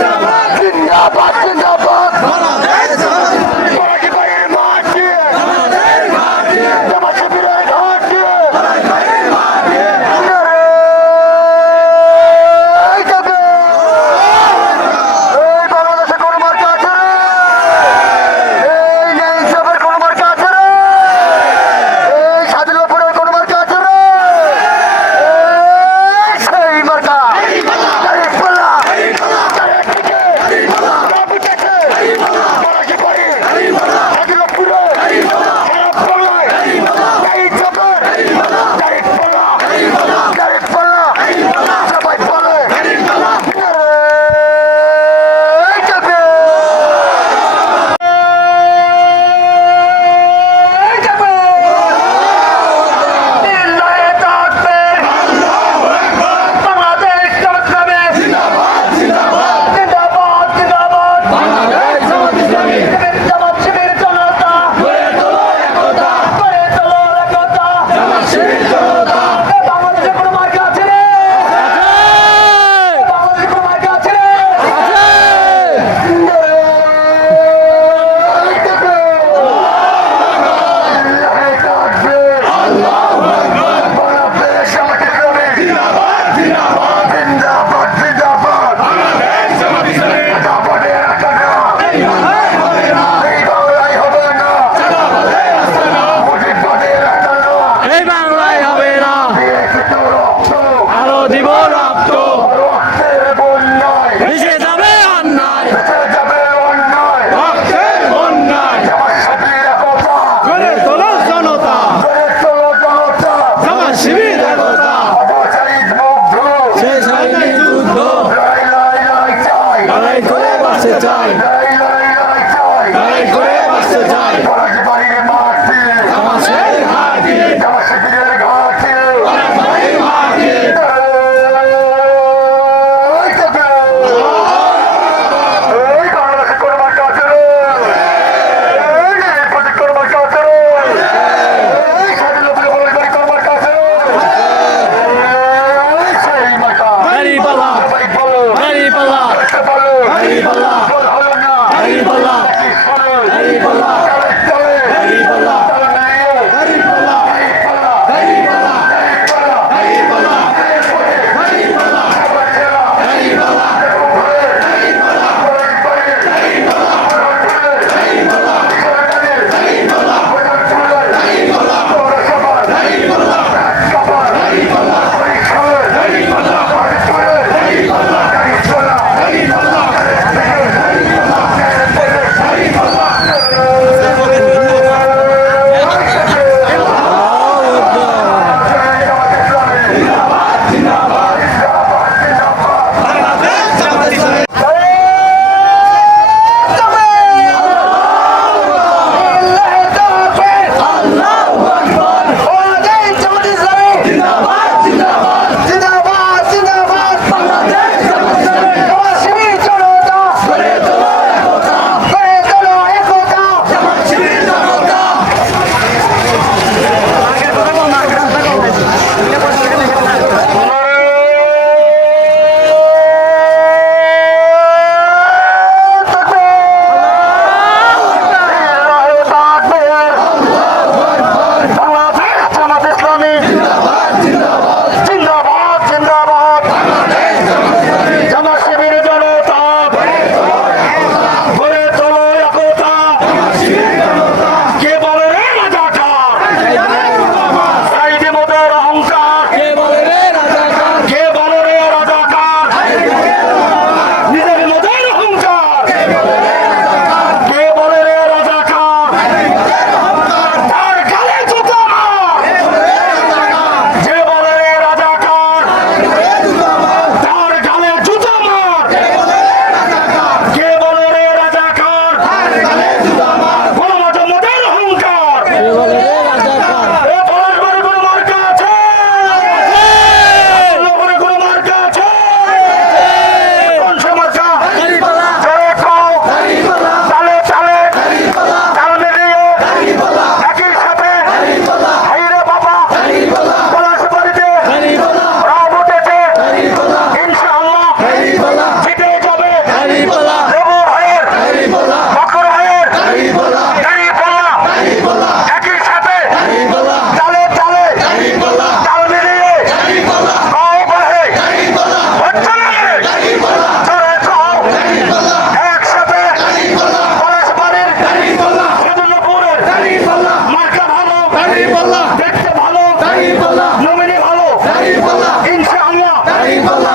জিন্দাবাদ দিব রক্ত রক্তের বন্যায় ভেসে যাবে অন্যায় ভেসে যাবে অন্যায় রক্তের অন্যায় জামাত শিবির একতা গড়ে তোলো জনতা গড়ে তোলো জনতা জামাত শিবির একতা আবু সাইদ মুগ্ধ শেষ হয়নি যুদ্ধ লাই লাই লাই চাই লড়াই করে বাঁচতে চাই লাই লাই লাই চাই লড়াই করে বাঁচতে চাই দেখতে ভালো। দাড়ি পাল্লা নমিনি ভালো। দাড়ি পাল্লা ইনশাআল্লাহ। দাড়ি পাল্লা